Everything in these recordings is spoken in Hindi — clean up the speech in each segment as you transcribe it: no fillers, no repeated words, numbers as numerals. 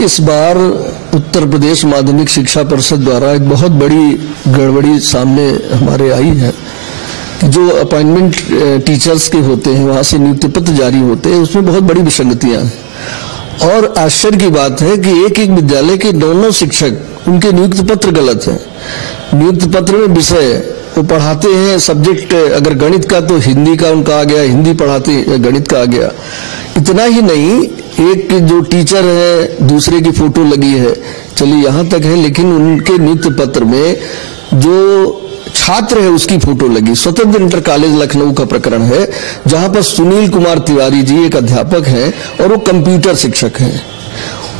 इस बार उत्तर प्रदेश माध्यमिक शिक्षा परिषद द्वारा एक बहुत बड़ी गड़बड़ी सामने हमारे आई है कि जो अपॉइंटमेंट टीचर्स के होते हैं, वहां से नियुक्ति पत्र जारी होते हैं, उसमें बहुत बड़ी विसंगतियां हैं। और आश्चर्य की बात है कि एक एक विद्यालय के दोनों शिक्षक उनके नियुक्ति पत्र गलत हैं। नियुक्ति पत्र में विषय वो पढ़ाते हैं सब्जेक्ट, अगर गणित का तो हिंदी का उनका आ गया, हिंदी पढ़ाते गणित का आ गया। इतना ही नहीं, एक जो टीचर है दूसरे की फोटो लगी है, चलिए यहां तक है, लेकिन उनके नियुक्ति पत्र में जो छात्र है उसकी फोटो लगी। स्वतंत्र इंटर कॉलेज लखनऊ का प्रकरण है, जहां पर सुनील कुमार तिवारी जी एक अध्यापक हैं और वो कंप्यूटर शिक्षक हैं।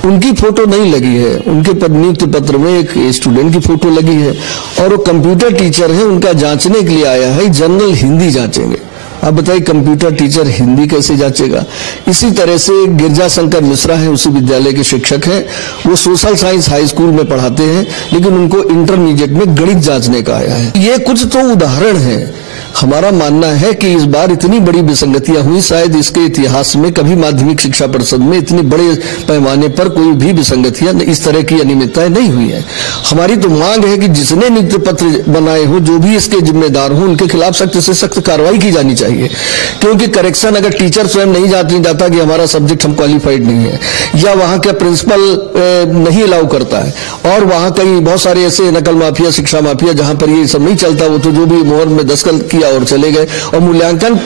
उनकी फोटो नहीं लगी है, उनके नियुक्ति पत्र में एक स्टूडेंट की फोटो लगी है और वो कंप्यूटर टीचर है, उनका जांचने के लिए आया है, जनरल हिंदी जांचेंगे। आप बताइए कंप्यूटर टीचर हिंदी कैसे जांचेगा? इसी तरह से गिरजा शंकर मिश्रा है, उसी विद्यालय के शिक्षक हैं, वो सोशल साइंस हाई स्कूल में पढ़ाते हैं, लेकिन उनको इंटरमीडिएट में गणित जांचने का आया है। ये कुछ तो उदाहरण है। हमारा मानना है कि इस बार इतनी बड़ी विसंगतियां हुई, शायद इसके इतिहास में कभी माध्यमिक शिक्षा परिषद में इतने बड़े पैमाने पर कोई भी विसंगतियां, इस तरह की अनियमितताएं नहीं हुई है। हमारी तो मांग है कि जिसने नियुक्ति पत्र बनाए हो, जो भी इसके जिम्मेदार हो, उनके खिलाफ सख्त से सख्त कार्रवाई की जानी चाहिए। क्योंकि करेक्शन अगर टीचर स्वयं नहीं जाता कि हमारा सब्जेक्ट हम क्वालिफाइड नहीं है, या वहां का प्रिंसिपल नहीं अलाउ करता है, और वहां कई बहुत सारे ऐसे नकल माफिया, शिक्षा माफिया, जहां पर ये सब नहीं चलता, वो तो जो भी मोहर में दस्तखत किया और चले गए। और मूल्यांकन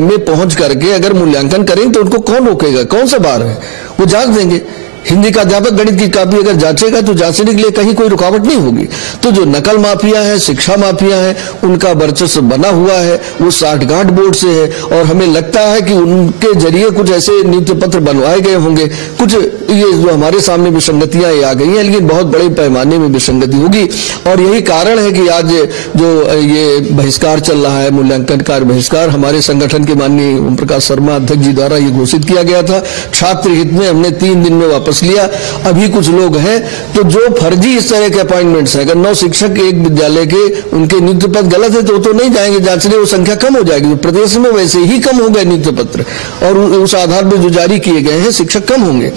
में पहुंच करके अगर मूल्यांकन करेंगे तो उनको कौन रोकेगा? कौन सा बार है? वो जांच देंगे। हिंदी का अध्यापक गणित की कॉपी अगर जांचेगा तो जांचने के लिए कहीं कोई रुकावट नहीं होगी। तो जो नकल माफिया है, शिक्षा माफिया है, उनका वर्चस्व बना हुआ है, वो साठगांठ बोर्ड से है, और हमें लगता है कि उनके जरिए कुछ ऐसे नियुक्ति पत्र बनवाए गए होंगे। कुछ ये जो हमारे सामने विसंगतियां आ गई हैं, लेकिन बहुत बड़े पैमाने में विसंगति होगी, और यही कारण है कि आज जो ये बहिष्कार चल रहा है, मूल्यांकन कार्य बहिष्कार, हमारे संगठन के माननीय ओम प्रकाश शर्मा अध्यक्ष जी द्वारा ये घोषित किया गया था। छात्र हित में हमने 3 दिन में वापस लिया। अभी कुछ लोग हैं तो जो फर्जी इस तरह के अपॉइंटमेंट्स हैं, अगर 9 शिक्षक एक विद्यालय के उनके नियुक्ति पत्र गलत है तो नहीं जाएंगे जांचने, वो संख्या कम हो जाएगी। प्रदेश में वैसे ही कम हो गए नियुक्ति पत्र, और उस आधार पर जो जारी किए गए हैं शिक्षक कम होंगे।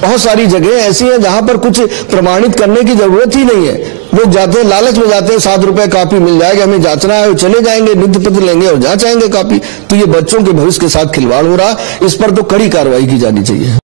बहुत सारी जगह ऐसी हैं जहां पर कुछ प्रमाणित करने की जरूरत ही नहीं है। लोग जाते हैं, लालच में जाते हैं, 7 रुपए कॉपी मिल जाएगा, हमें जांचना है, चले जाएंगे, नियुक्ति पत्र लेंगे और जांचाएंगे कॉपी। तो ये बच्चों के भविष्य के साथ खिलवाड़ हो रहा, इस पर तो कड़ी कार्रवाई की जानी चाहिए।